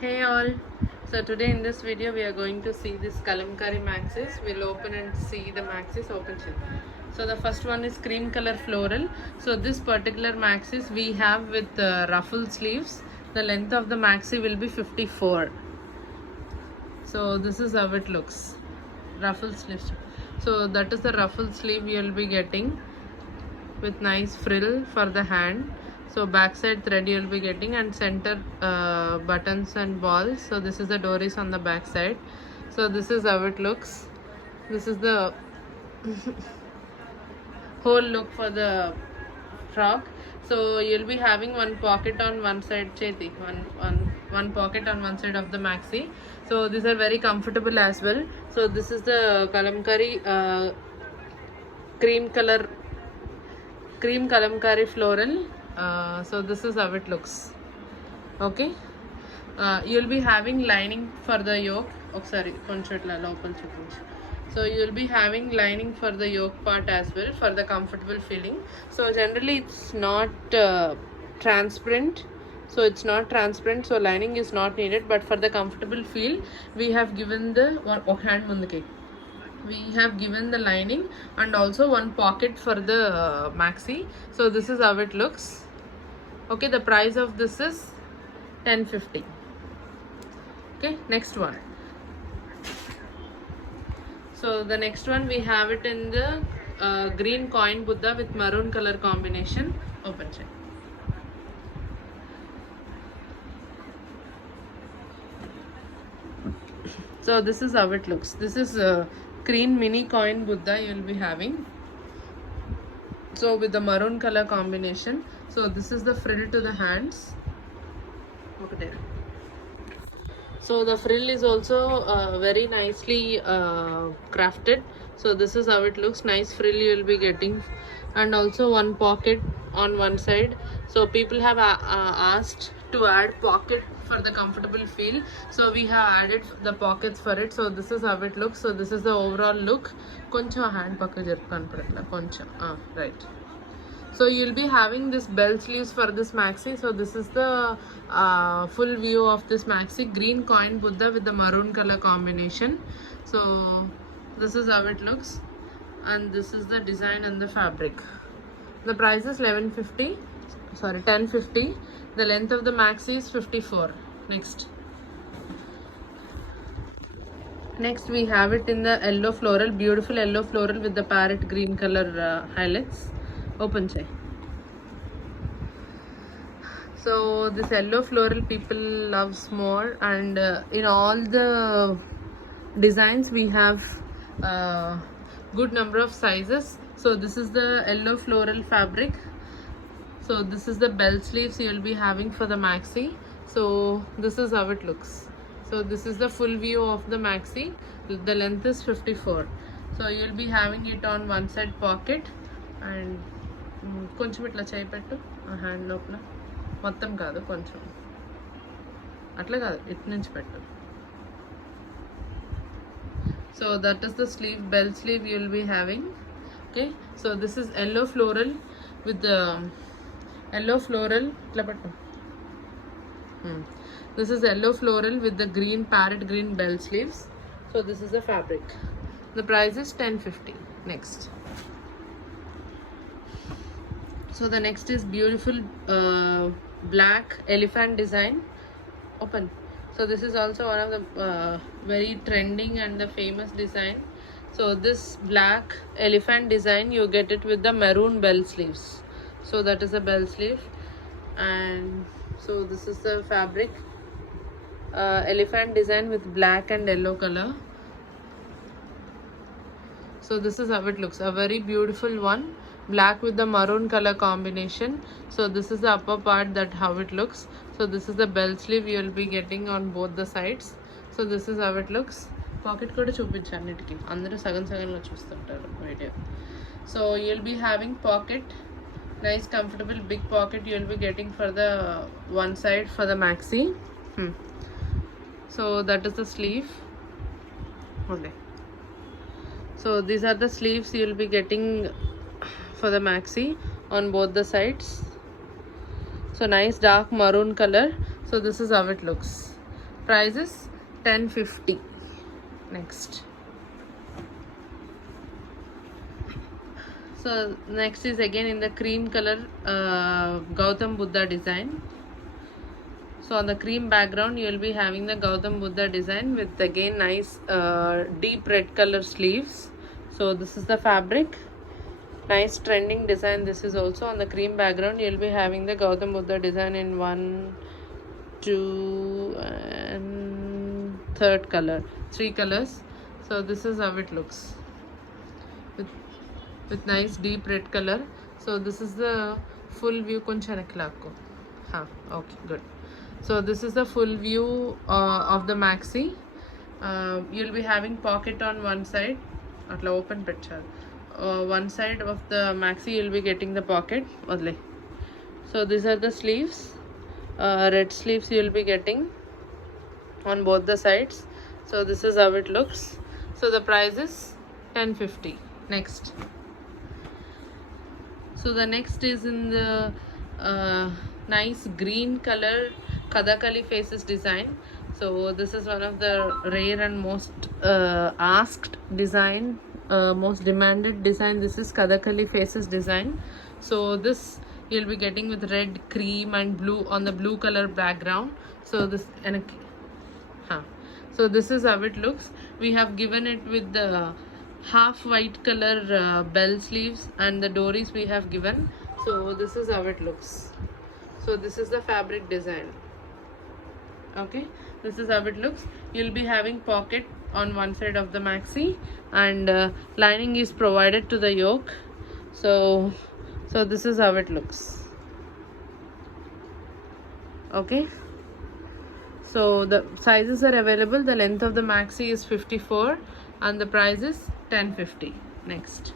Hey all, so today in this video we are going to see this Kalamkari maxis. We'll open and see the maxis open ship. So the first one is cream color floral. So this particular maxis we have with ruffle sleeves. The length of the maxi will be 54. So this is how it looks, ruffle sleeves. So that is the ruffle sleeve you will be getting with nice frill for the hand. So backside thread you will be getting, and center buttons and balls. So this is the doris on the back side. So this is how it looks. This is the whole look for the frock. So you'll be having one pocket on one side, Cheti, one pocket on one side of the maxi. So these are very comfortable as well. So this is the Kalamkari cream Kalamkari floral. So this is how it looks. Okay, you'll be having lining for the yoke. Oh, sorry, so you'll be having lining for the yoke part as well for the comfortable feeling. So generally it's not transparent. So it's not transparent, so lining is not needed, but for the comfortable feel we have given the hand mundake. We have given the lining and also one pocket for the maxi. So this is how it looks. Okay, the price of this is 1050. Okay, next one. So the next one we have it in the green coin Buddha with maroon color combination. Open check. So this is how it looks. This is a green mini coin Buddha you will be having. So with the maroon color combination. So this is the frill to the hands. Okay. So the frill is also very nicely crafted. So this is how it looks. Nice frill you will be getting, and also one pocket on one side. So people have asked to add pocket for the comfortable feel. So we have added the pockets for it. So this is how it looks. So this is the overall look. Koncha hand pakka jarpukanpadala koncha. Right. So you'll be having this bell sleeves for this maxi. So this is the full view of this maxi, green coin Buddha with the maroon color combination. So this is how it looks, and this is the design and the fabric. The price is 1050. The length of the maxi is 54. Next we have it in the yellow floral, beautiful yellow floral with the parrot green color highlights. Open chai. So this yellow floral people loves more, and in all the designs we have good number of sizes. So this is the yellow floral fabric. So this is the bell sleeves you will be having for the maxi. So this is how it looks. So this is the full view of the maxi. The length is 54. So you will be having it on one side pocket, and కొంచెం ఇట్లా చేయి పెట్టు ఆ hand లోపల, మొత్తం కాదు, కొంచెం అట్లా కాదు, ఇటు నుంచి పెట్టు. So that is the sleeve, bell sleeve you will be having. Okay, so this is yellow floral with the yellow floral ఇట్లా పెట్టు. This is yellow floral with the green parrot green bell sleeves. So this is the fabric. The price is 1050. Next. So the next is beautiful black elephant design. Open. So this is also one of the very trending and the famous design. So this black elephant design you get it with the maroon bell sleeves. So that is the bell sleeve, and so this is the fabric, elephant design with black and yellow color. So this is how it looks, a very beautiful one, black with the maroon color combination. So this is the upper part, that how it looks. So this is the bell sleeve you will be getting on both the sides. So this is how it looks. Pocket kuda చూపించు అన్నిటికి, అందరూ సగం సగంలో చూస్తుంటారు video. So you will be having pocket, nice comfortable big pocket you will be getting for the one side for the maxi. So that is the sleeve. Okay. So these are the sleeves you will be getting for the maxi on both the sides. So nice dark maroon color. So this is how it looks. Price is 1050. Next. So next is again in the cream color Gautam Buddha design. So on the cream background you will be having the Gautam Buddha design with again nice deep red color sleeves. So this is the fabric. Nice trending design. This is also on the cream background. You will be having the Gautam Buddha design in 1, 2 and third color. 3 colors. So this is how it looks. With nice deep red color. So this is the full view. Okay, good. So this is the full view of the maxi. You'll be having pocket on one side. Atla open picture. One side of the maxi you'll be getting the pocket. So these are the sleeves. Red sleeves you'll be getting on both the sides. So this is how it looks. So the price is 1050. Next. So the next is in the nice green color Kadakali faces design. So this is one of the rare and most asked design, most demanded design. This is Kadakali faces design. So this you'll be getting with red, cream and blue on the blue color background. So this so this is how it looks. We have given it with the half white color bell sleeves and the dories we have given. So this is how it looks. So this is the fabric design. Okay, this is how it looks. You'll be having pocket on one side of the maxi and lining is provided to the yoke. So this is how it looks. Okay, so the sizes are available. The length of the maxi is 54 and the price is 1050. Next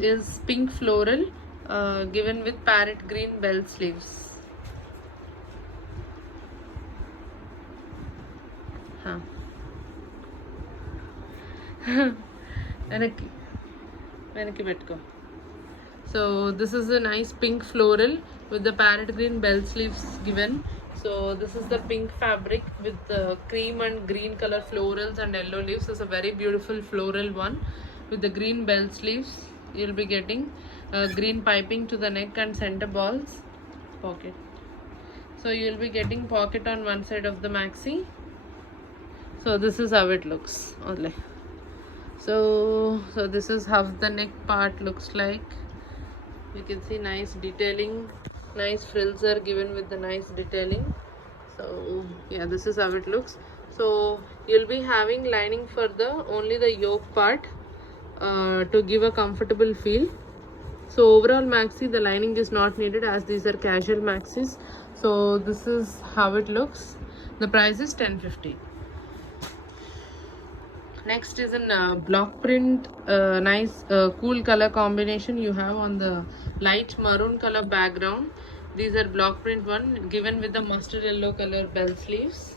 is pink floral given with parrot green bell sleeves. So this is a nice pink floral with the parrot green bell sleeves given. So this is the pink fabric with the cream and green color florals and yellow leaves. It's a very beautiful floral one with the green bell sleeves. You'll be getting green piping to the neck and center balls. Pocket. So you'll be getting pocket on one side of the maxi. So this is how it looks. So this is how the neck part looks like. You can see nice detailing, nice frills are given with the nice detailing. So yeah, this is how it looks. So you'll be having lining for the only the yoke part to give a comfortable feel. So overall maxi the lining is not needed as these are casual maxis. So this is how it looks. The price is 1050. Next is in block print, nice cool color combination you have on the light maroon color background. These are block print one given with the mustard yellow color bell sleeves.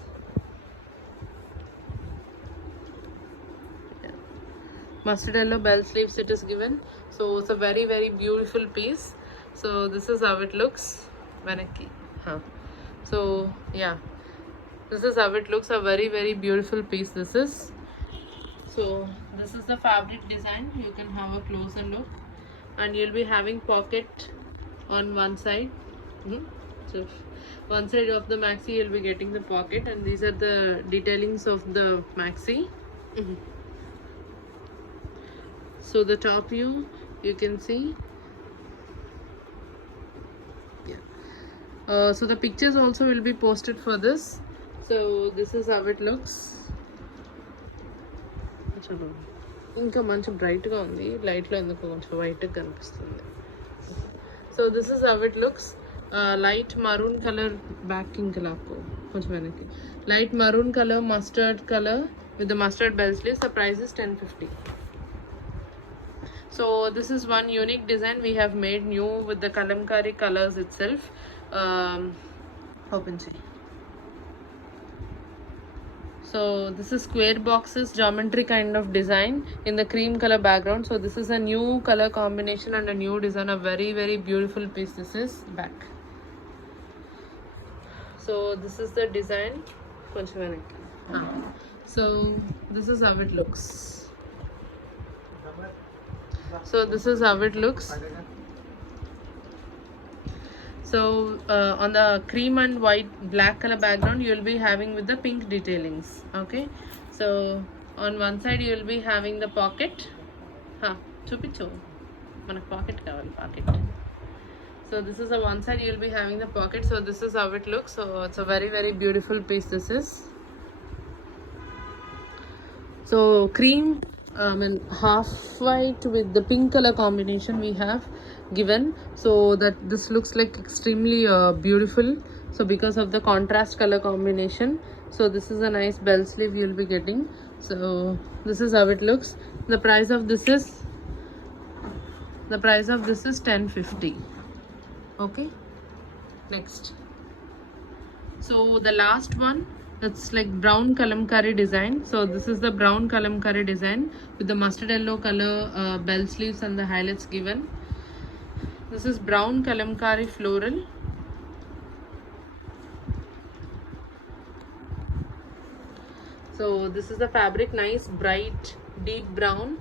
Mustard yellow bell sleeves it is given. So it's a very beautiful piece. So this is how it looks. So yeah, this is how it looks. A very beautiful piece this is. So this is the fabric design. You can have a closer look and you'll be having pocket on one side. So one side of the maxi you'll be getting the pocket and these are the detailings of the maxi. So the top view you can see. So the pictures also will be posted for this. So this is how it looks. ఇంకా మంచి బ్రైట్గా ఉంది లైట్లో ఎందుకు కొంచెం వైట్గా కనిపిస్తుంది. So this is how it looks. Light maroon colour back ఇంక్ లాక్కో కొంచెం వెనక్కి light maroon colour mustard colour with the mustard bell sleeves. The price is 1050. So this is one unique design we have made new with the kalamkari colors itself. Open see. So this is square boxes geometry kind of design in the cream color background. So this is a new color combination and a new design, a very beautiful piece. This is back. So this is the design. So this is how it looks. So this is how it looks. So on the cream and white black color background, you will be having with the pink detailings. Okay, so on one side you will be having the pocket. Chupichu, manaku pocket kavali pocket. So this is the one side you will be having the pocket. So this is how it looks. So it's a very beautiful piece. This is. So cream, half white with the pink color combination we have given, so that this looks like extremely beautiful. So because of the contrast color combination, so this is a nice bell sleeve you'll be getting. So this is how it looks. The price of this is 1050. Okay, next. So the last one, that's like brown kalamkari design. So this is the brown kalamkari design with the mustard yellow color bell sleeves and the highlights given. This is brown kalamkari floral. So this is the fabric, nice bright deep brown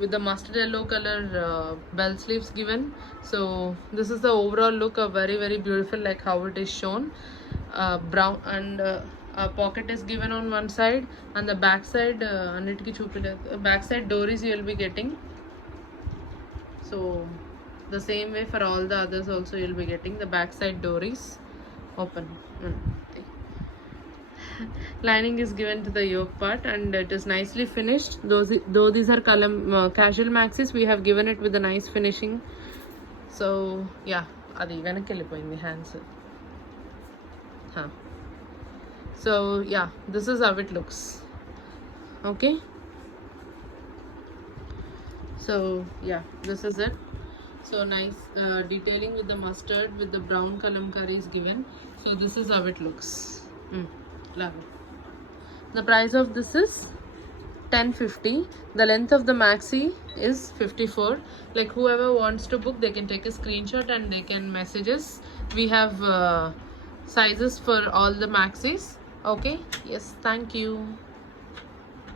with the mustard yellow color bell sleeves given. So this is the overall look, a very beautiful, like how it is shown. Brown and a pocket is given on one side, and the back side back side dories you will be getting. So the same way for all the others also you will be getting the back side dories open. Lining is given to the yoke part, and it is nicely finished. Though these are casual maxis, we have given it with a nice finishing. So yeah, adi venakki vellipoyindi hands. So yeah, this is how it looks. Okay, so yeah, this is it. So nice detailing with the mustard with the brown kalamkari is given. So this is how it looks. Love it. The price of this is 1050. The length of the maxi is 54. Like whoever wants to book, they can take a screenshot and they can message us. We have sizes for all the maxis. Okay, yes, thank you.